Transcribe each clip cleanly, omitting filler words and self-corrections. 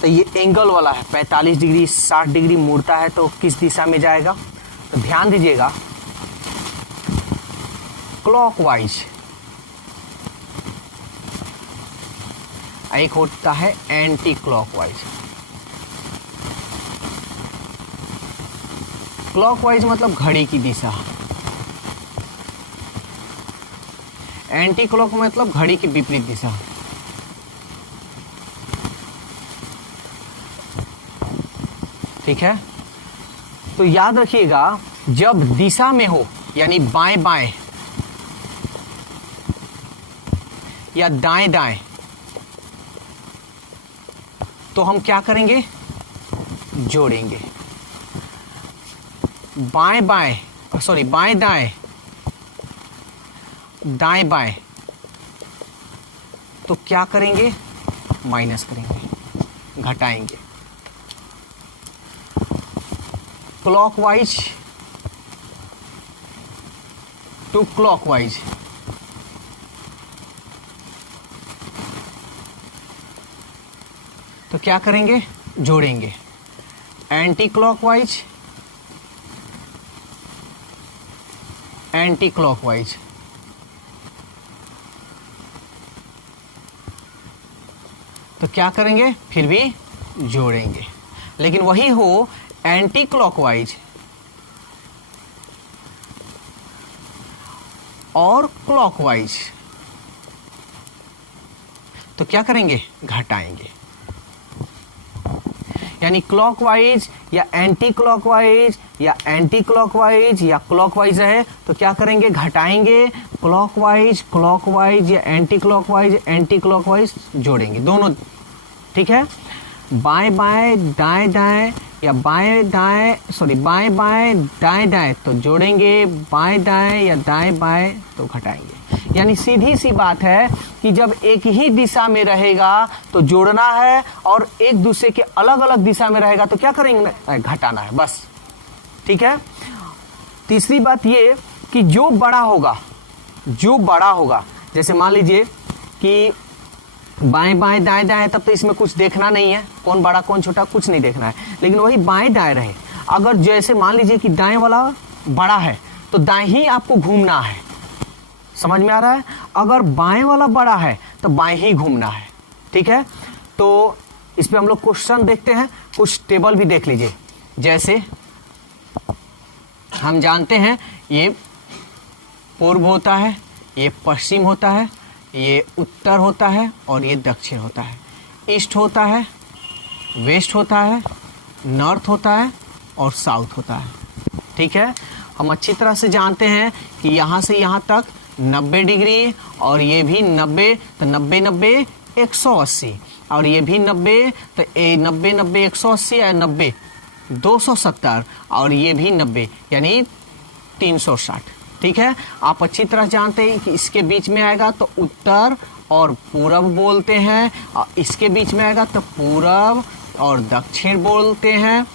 तो ये एंगल वाला है 45 डिग्री 60 डिग्री मुड़ता है तो किस दिशा में जाएगा? तो ध्यान दीजिएगा, क्लॉकवाइज। एक होता है एंटी क्लॉकवाइज। क्लॉकवाइज मतलब घड़ी की दिशा, एंटी क्लॉक मतलब घड़ी की विपरीत दिशा। ठीक है, तो याद रखिएगा जब दिशा में हो यानी बाएं बाएं या दाएं दाएं तो हम क्या करेंगे? जोड़ेंगे। बाएं बाएं सॉरी बाएं दाएं दाएं बाएं तो क्या करेंगे? माइनस करेंगे, घटाएंगे। क्लॉकवाइज टू क्लॉकवाइज तो क्या करेंगे? जोड़ेंगे। एंटी क्लॉकवाइज एंटी क्लॉकवाइज तो क्या करेंगे? फिर भी जोड़ेंगे। लेकिन वही हो एंटी क्लॉकवाइज और क्लॉकवाइज तो क्या करेंगे? घटाएंगे। यानी क्लॉकवाइज या एंटी क्लॉकवाइज या एंटी क्लॉकवाइज या क्लॉकवाइज है तो क्या करेंगे? घटाएंगे। क्लॉकवाइज क्लॉकवाइज या एंटी क्लॉकवाइज जोड़ेंगे दोनों। ठीक है, बाएं बाएं दाएं दाएं या बाएं बाएं दाएं दाएं तो जोड़ेंगे, बाएं दाएं या दाएं बाएं तो घटाएंगे। यानी सीधी सी बात है कि जब एक ही दिशा में रहेगा तो जोड़ना है और एक दूसरे के अलग अलग दिशा में रहेगा तो क्या करेंगे? घटाना है, बस। ठीक है, तीसरी बात ये कि जो बड़ा होगा जैसे मान लीजिए कि बाएं बाएं दाएं दाएं तब तो इसमें कुछ देखना नहीं है, कौन बड़ा कौन छोटा कुछ नहीं देखना है। लेकिन वही बाएं दाएं रहे, अगर जैसे मान लीजिए कि दाएं वाला बड़ा है तो दाएं ही आपको घूमना है। समझ में आ रहा है? अगर बाएं वाला बड़ा है तो बाएं ही घूमना है। ठीक है, तो इस पे हम लोग क्वेश्चन देखते हैं, कुछ टेबल भी देख लीजिए। जैसे हम जानते हैं ये पूर्व होता है, ये पश्चिम होता है, ये उत्तर होता है और ये दक्षिण होता है। ईस्ट होता है, वेस्ट होता है, नॉर्थ होता है और साउथ होता है। ठीक है, हम अच्छी तरह से जानते हैं कि यहाँ से यहाँ तक 90 डिग्री और ये भी 90 तो 90 90 180 और ये भी 90 तो 90 90 180 या 90 270 और ये भी 90 यानी 360। ठीक है, आप अच्छी तरह जानते हैं कि इसके बीच में आएगा तो उत्तर और पूरब बोलते हैं, और इसके बीच में आएगा तो पूरब और दक्षिण बोलते हैं,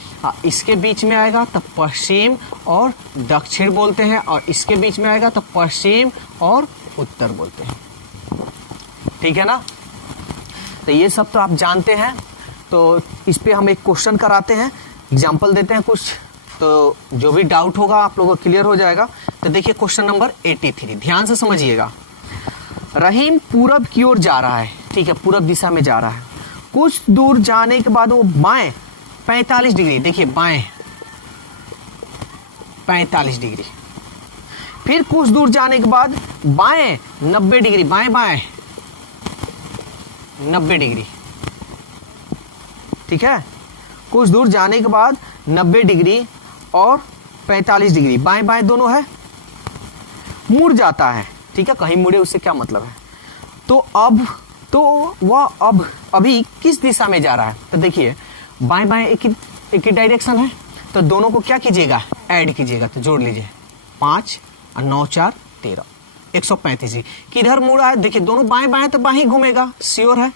इसके बीच में आएगा तो पश्चिम और दक्षिण बोलते हैं, और इसके बीच में आएगा तो पश्चिम और उत्तर बोलते हैं। ठीक है ना, तो ये सब तो आप जानते हैं। तो इस पे हम एक क्वेश्चन कराते हैं, एग्जाम्पल देते हैं कुछ, तो जो भी डाउट होगा आप लोगों को क्लियर हो जाएगा। तो देखिए क्वेश्चन नंबर 83, ध्यान से समझिएगा। रहीम पूरब की ओर जा रहा है। ठीक है, पूरब दिशा में जा रहा है। कुछ दूर जाने के बाद वो बाएं 45 डिग्री, देखिए बाएं 45 डिग्री, फिर कुछ दूर जाने के बाद बाएं 90 डिग्री, बाएं बाएं 90 डिग्री। ठीक है, कुछ दूर जाने के बाद 90 डिग्री और 45 डिग्री बाएं बाएं दोनों है, मुड़ जाता है। ठीक है, कहीं मुड़े उससे क्या मतलब है। तो वह अभी किस दिशा में जा रहा है। तो देखिए बाएं बाएं एक ही डायरेक्शन है, तो दोनों को क्या कीजिएगा? ऐड कीजिएगा, तो जोड़ लीजिए 5 और 9 4 13 135। किधर मुड़ा है? देखिए दोनों बाएं बाएं तो बाएं ही घूमेगा, श्योर है।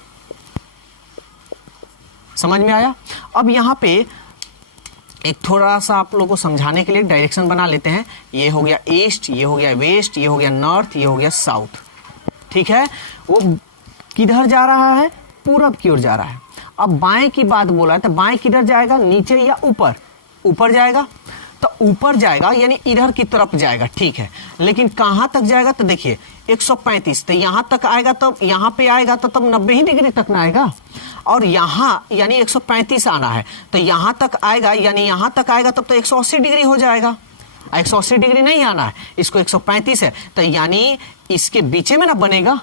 समझ में आया? अब यहाँ पे एक थोड़ा सा आप लोगों को समझाने के लिए डायरेक्शन बना लेते हैं। ये हो गया ईस्ट, ये हो गया वेस्ट, ये हो गया नॉर्थ, ये हो गया साउथ। ठीक है, वो किधर जा रहा है? पूरब की ओर जा रहा है। अब बाएं की बात बोला है तो बाएं किधर जाएगा, नीचे या ऊपर? ऊपर जाएगा, तो ऊपर जाएगा यानी इधर की तरफ जाएगा, ठीक है। लेकिन कहाँ तक जाएगा, तो देखिए 135, तो यहाँ तक आएगा, तब यहाँ पे आएगा तो तब 90 ही डिग्री तक ना आएगा। और यहाँ यानी 135 आना है, तो यहाँ तक आएगा यानी यहाँ तक आएगा तब तो 180 डिग्री हो जाएगा। 180 डिग्री नहीं आना है, इसको 135 है, तो यानी इसके बीच में ना बनेगा,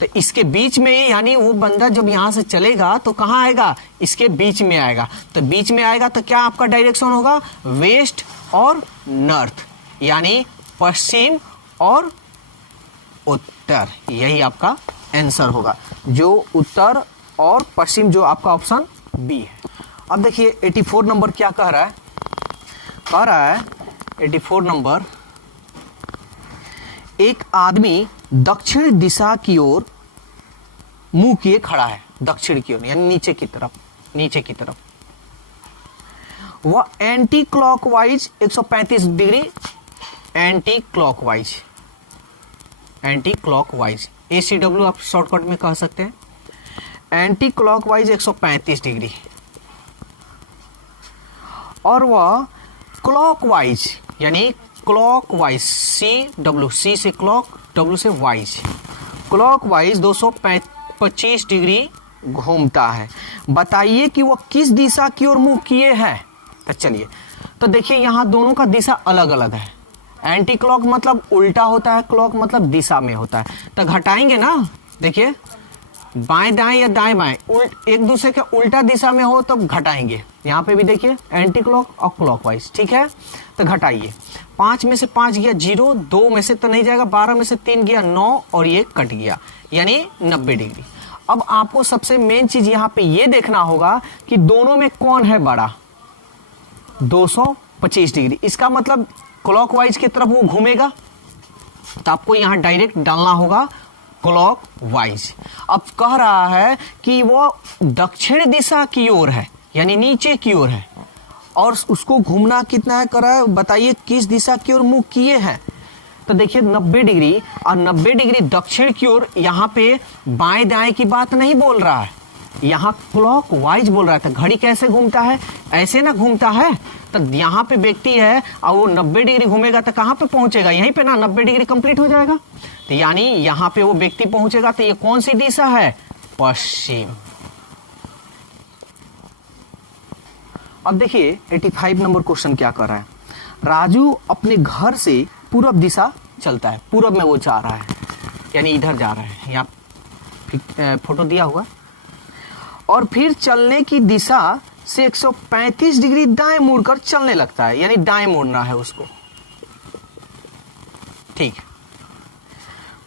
तो इसके बीच में यानी वो बंदा जब यहाँ से चलेगा तो कहाँ आएगा, इसके बीच में आएगा। तो बीच में आएगा तो क्या आपका डायरेक्शन होगा, वेस्ट और नॉर्थ, यानी पश्चिम और उत्तर। यही आपका आंसर होगा, जो उत्तर और पश्चिम, जो आपका ऑप्शन बी है। अब देखिए 84 नंबर क्या कह रहा है, कह रहा है 84 नंबर, एक आदमी दक्षिण दिशा की ओर मुंह किए खड़ा है, दक्षिण की ओर यानी नीचे की तरफ, नीचे की तरफ। वह anti clockwise 135 degree, anti clockwise, anti clockwise, ACW आप शॉर्टकट में कह सकते हैं। एंटी क्लॉकवाइज 135 डिग्री, और वह क्लॉकवाइज यानी क्लॉकवाइज, C से क्लॉक, W से वाइज, क्लॉकवाइज 225 डिग्री घूमता है। बताइए कि वह किस दिशा की ओर मुंह किए हैं। तो चलिए, तो देखिए यहाँ दोनों का दिशा अलग अलग है। एंटी क्लॉक मतलब उल्टा होता है, क्लॉक मतलब दिशा में होता है। तो घटाएंगे ना, देखिए बाएं दाएं या दाएं बाएं एक दूसरे के उल्टा दिशा में हो तब घटाएंगे। यहाँ पे भी देखिए एंटी क्लॉक और क्लॉकवाइज, ठीक है। तो घटाइए, 5 में से 5 गया 0, 2 में से तो नहीं जाएगा, 12 में से 3 गया 9 और ये कट गया यानी 90 डिग्री। अब आपको सबसे मेन चीज यहाँ पे ये देखना होगा कि दोनों में कौन है बड़ा, 225 डिग्री। इसका मतलब क्लॉकवाइज की तरफ वो घूमेगा, तो आपको यहाँ डायरेक्ट डालना होगा क्लॉकवाइज। अब कह रहा है कि वो दक्षिण दिशा की ओर है यानी नीचे की ओर है, और उसको घूमना कितना है कर रहा है, बताइए किस दिशा की ओर मुंह किए हैं। तो देखिए 90 डिग्री, और 90 डिग्री दक्षिण की ओर, यहाँ पे बाएं दाएं की बात नहीं बोल रहा है, यहाँ क्लॉकवाइज बोल रहा था। घड़ी कैसे घूमता है, ऐसे ना घूमता है। तो यहाँ पे व्यक्ति है और वो 90 डिग्री घूमेगा तो कहाँ पे पहुंचेगा, यहीं पे ना 90 डिग्री कंप्लीट हो जाएगा। तो यानी यहाँ पे वो व्यक्ति पहुंचेगा, तो ये कौन सी दिशा है, पश्चिम। अब देखिए 85 नंबर क्वेश्चन क्या कर रहा है, राजू अपने घर से पूर्व दिशा चलता है, पूर्व में वो जा रहा है यानी इधर जा रहा है, यहाँ फोटो दिया हुआ, और फिर चलने की दिशा से 135 डिग्री दाएं मुड़कर चलने लगता है, यानी दाएं मुड़ना है उसको, ठीक।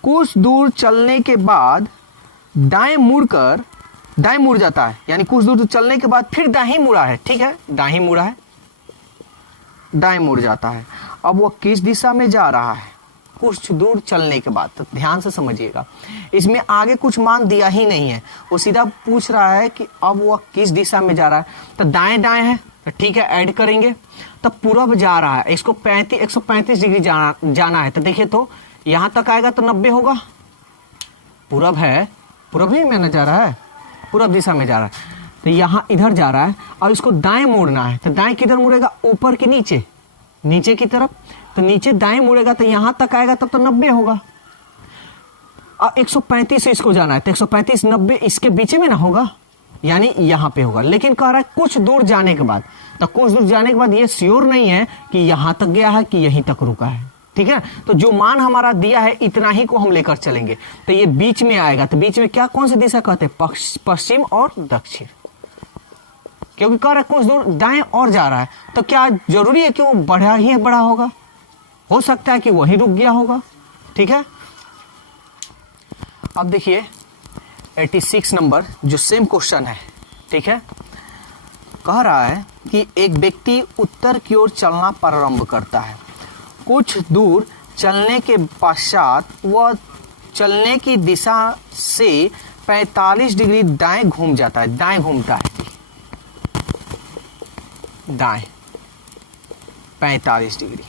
कुछ दूर चलने के बाद दाएं मुड़ जाता है, यानी कुछ दूर चलने के बाद फिर दाएं मुड़ा है, ठीक है, दाएं मुड़ा है, दाएं मुड़ जाता है। अब वह किस दिशा में जा रहा है, कुछ दूर चलने के बाद। तो ध्यान से समझिएगा, इसमें आगे कुछ मान दिया ही नहीं है, वो सीधा पूछ रहा है कि अब वह किस दिशा में जा रहा है। तो दाएं दाएं है, तो ठीक है ऐड करेंगे। तो पूरब जा रहा है, इसको 135 डिग्री जाना है। तो देखिए, तो यहाँ तक आएगा तो 90 होगा, पूरब है, पूरब ही में जा रहा है, पूरब दिशा में जा रहा है। तो यहाँ इधर जा रहा है और इसको दाएं मोड़ना है। तो दाएं किधर मुड़ेगा, ऊपर की नीचे, नीचे की तरफ। तो नीचे दाएं मुड़ेगा तो यहाँ तक आएगा तब तो 90 होगा। और 135 से इसको जाना है, तो 135 90 इसके बीच में ना होगा, यानी यहाँ पे होगा। लेकिन कह रहा है कुछ दूर जाने के बाद, तो कुछ दूर जाने के बाद ये श्योर नहीं है कि यहाँ तक गया है कि यहीं तक रुका है, ठीक है। तो जो मान हमारा दिया है इतना ही को हम लेकर चलेंगे। तो ये बीच में आएगा, तो बीच में क्या, कौन सी दिशा कहते हैं, पश्चिम और दक्षिण, क्योंकि कह रहा है कुछ दूर दाएं और जा रहा है। तो क्या जरूरी है कि वो बड़ा होगा, हो सकता है कि वही रुक गया होगा, ठीक है। अब देखिए 86 नंबर जो सेम क्वेश्चन है, ठीक है। कह रहा है कि एक व्यक्ति उत्तर की ओर चलना प्रारंभ करता है। कुछ दूर चलने के पश्चात वह चलने की दिशा से 45 डिग्री दाएं घूम जाता है, दाएं घूमता है, दाएं 45 डिग्री।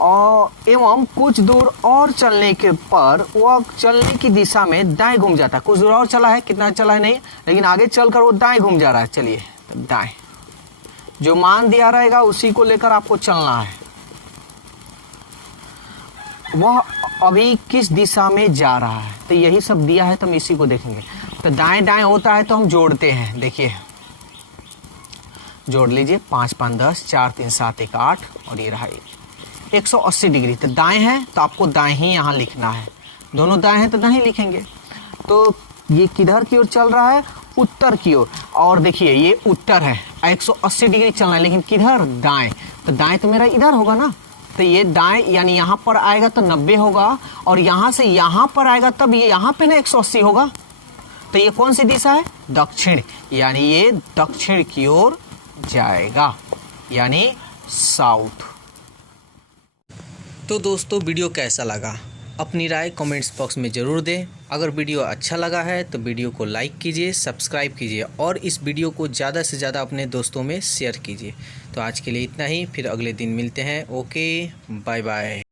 और एवं कुछ दूर और चलने के पर वह चलने की दिशा में दाएं घूम जाता है। कुछ दूर और चला है, कितना चला है नहीं, लेकिन आगे चलकर वो दाएं घूम जा रहा है। चलिए तो दाएं, जो मान दिया रहेगा उसी को लेकर आपको चलना है। वह अभी किस दिशा में जा रहा है, तो यही सब दिया है तो हम इसी को देखेंगे। तो दाएं दाएं होता है तो हम जोड़ते हैं, देखिए जोड़ लीजिए, 5 5 10, 4 3 7 1 8 और ये रहा 180 डिग्री। तो दाएं है तो आपको दाएं ही यहाँ लिखना है, दोनों दाएं हैं तो दाएं लिखेंगे। तो ये किधर की ओर चल रहा है, उत्तर की ओर। और देखिए ये उत्तर है, 180 डिग्री चलना है, लेकिन किधर, दाएं। तो दाएं तो मेरा इधर होगा ना, तो ये दाएं यानी यहाँ पर आएगा तो 90 होगा, और यहाँ से यहाँ पर आएगा तब ये यहाँ पे ना 180 होगा। तो ये कौन सी दिशा है, दक्षिण, यानी ये दक्षिण की ओर जाएगा, यानी साउथ। तो दोस्तों वीडियो कैसा लगा अपनी राय कमेंट्स बॉक्स में ज़रूर दें। अगर वीडियो अच्छा लगा है तो वीडियो को लाइक कीजिए, सब्सक्राइब कीजिए और इस वीडियो को ज़्यादा से ज़्यादा अपने दोस्तों में शेयर कीजिए। तो आज के लिए इतना ही, फिर अगले दिन मिलते हैं। Okay, bye bye.